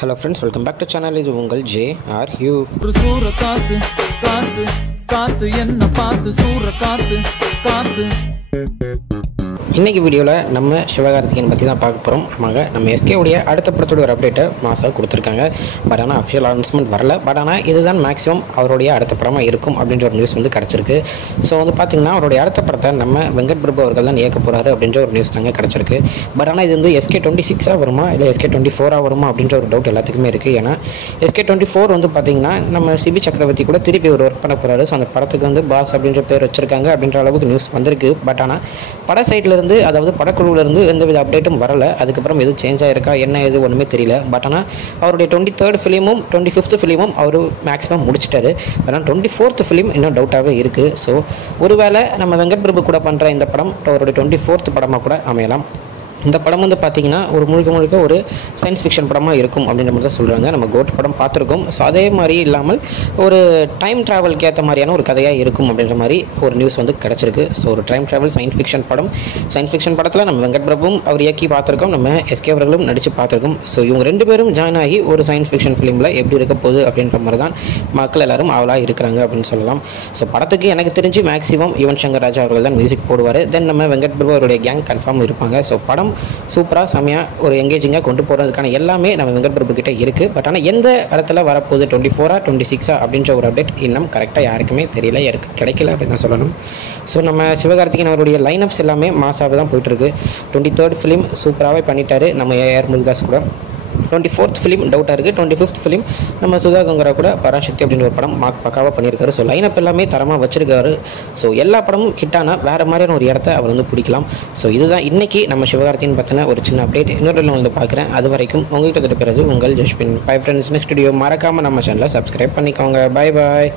Hello friends, welcome back to channel. இது உங்கள் JRU. ஒரு சூற காத்து காத்து காத்து என்ன பார்த்து சூற காத்து காத்து. இன்னைக்கு வீடியோவில் நம்ம சிவகார்த்திகேயன் பற்றி தான் பார்க்க போகிறோம். ஆமாங்க, நம்ம எஸ்கே உடைய அடுத்த படத்தோட ஒரு அப்டேட்டை மாசாக கொடுத்துருக்காங்க. பட் ஆனால் அஃபிஷியல் அனௌன்ஸ்மெண்ட் வரல. பட் ஆனால் இதுதான் மேக்ஸிமம் அவருடைய அடுத்த படமாக இருக்கும் அப்படின்ற ஒரு நியூஸ் வந்து கிடச்சிருக்கு. ஸோ வந்து பார்த்திங்கன்னா அவருடைய அடுத்த படத்தை நம்ம வெங்கட் பிரபு அவர்கள் தான் இயக்க போகிறாரு அப்படின்ற ஒரு நியூஸ் தாங்க கிடச்சிருக்கு. பட் ஆனால் இது வந்து SK26 வருமா இல்லை SK24 வருமா அப்படின்ற ஒரு டவுட் எல்லாத்துக்குமே இருக்குது. ஏன்னா SK24 வந்து பார்த்திங்கன்னா நம்ம சிபி சக்கரவர்த்தி கூட திருப்பி ஒரு ஒர்க் பண்ண போகிறாரு. ஸோ அந்த படத்துக்கு வந்து பாஸ் அப்படின்ற பேர் வச்சுருக்காங்க அப்படின்ற அளவுக்கு நியூஸ் வந்திருக்கு. பட் ஆனால் பட சைட்டில் அதாவது படக்குழுவிலிருந்து எந்தவித அப்டேட்டும் வரல. அதுக்கப்புறம் எதுவும் சேஞ்ச் ஆகிருக்கா என்ன எது ஒன்றுமே தெரியல. பட் ஆனால் அவருடைய 23rd ஃபிலிமும் 25th ஃபிலிமும் அவர் மேக்ஸிமம் முடிச்சிட்டாரு. ஆனால் 24th ஃபிலிம் இன்னும் டவுட்டாகவே இருக்குது. ஸோ ஒருவேளை நம்ம வெங்கட் பிரபு கூட பண்ணுற இந்த படம் அவருடைய 24th படமாக கூட அமையலாம். இந்த படம் வந்து பார்த்திங்கன்னா ஒரு முழுக்க ஒரு சயின்ஸ் ஃபிக்ஷன் படமாக இருக்கும் அப்படின்ற மாதிரி தான் சொல்கிறாங்க. நம்ம கோட் படம் பார்த்துருக்கோம். ஸோ அதே மாதிரி இல்லாமல் ஒரு டைம் ட்ராவலுக்கு ஏற்ற மாதிரியான ஒரு கதையாக இருக்கும் அப்படின்ற மாதிரி ஒரு நியூஸ் வந்து கிடச்சிருக்கு. ஸோ ஒரு டைம் ட்ராவல் சயின்ஸ் ஃபிக்ஷன் படம். சயின்ஸ் ஃபிக்ஷன் படத்தில் நம்ம வெங்கட் பிரபுவும் அவர் இயக்கி பார்த்துருக்கோம், நம்ம எஸ்கே அவர்களும் நடித்து பார்த்துருக்கோம். ஸோ இவங்க ரெண்டு பேரும் ஜாயின் ஆகி ஒரு சயின்ஸ் ஃபிக்ஷன் ஃபிலிமில் எப்படி இருக்க போகுது அப்படின்ற மாதிரி தான் மக்கள் எல்லாரும் அவளாக இருக்கிறாங்க அப்படின்னு சொல்லலாம். ஸோ படத்துக்கு எனக்கு தெரிஞ்சு மேக்ஸிமம் யுவன் சங்கர் ராஜா அவர்கள் தான் மியூசிக் போடுவார். தென் நம்ம வெங்கட் பிரபு அவருடைய கேங் கன்ஃபார்ம் இருப்பாங்க. ஸோ படம் சூப்பராக செமையாக ஒரு எங்கேஜிங்காக கொண்டு போகிறதுக்கான எல்லாமே நம்ம வெங்கட் பிரபு கிட்டே இருக்குது. பட் ஆனால் எந்த இடத்துல வரப்போகுது 24 26 அப்படின்ற ஒரு அப்டேட் இன்னும் கரெக்டாக யாருக்குமே தெரியல, யாருக்கு கிடைக்கல அப்படின்னு சொல்லணும். ஸோ நம்ம சிவகார்த்திகேயன் அவருடைய லைனப்ஸ் எல்லாமே மாசாக தான் போயிட்டுருக்கு. 23rd ஃபிலிம் சூப்பராகவே பண்ணிட்டார் நம்ம ஏஆர் முருகதாஸ் கூட. 24th ஃபிலிம் டவுட்டாக இருக்குது. 25th ஃபிலிம் நம்ம சுதா கங்கரா கூட பராசக்தி அப்படின்ற ஒரு படம் பக்காவாக பண்ணியிருக்காரு. ஸோ லைனப் எல்லாமே தரமாக வச்சிருக்காரு. ஸோ எல்லா படமும் ஹிட்டானா வேறு மாதிரியான ஒரு இடத்த அவர் வந்து பிடிக்கலாம். ஸோ இதுதான் இன்றைக்கி நம்ம சிவகார்த்திகேயன் பற்றின ஒரு சின்ன அப்டேட். இன்னொரு வந்து பார்க்குறேன். அது வரைக்கும் உங்கள்கிட்ட பிறகு உங்கள் ஜஸ்பின். பை ஃப்ரெண்ட்ஸ், நெக்ஸ்ட் வீடியோ மறக்காமல் நம்ம சேனலை சப்ஸ்கிரைப் பண்ணிக்கோங்க. Bye bye.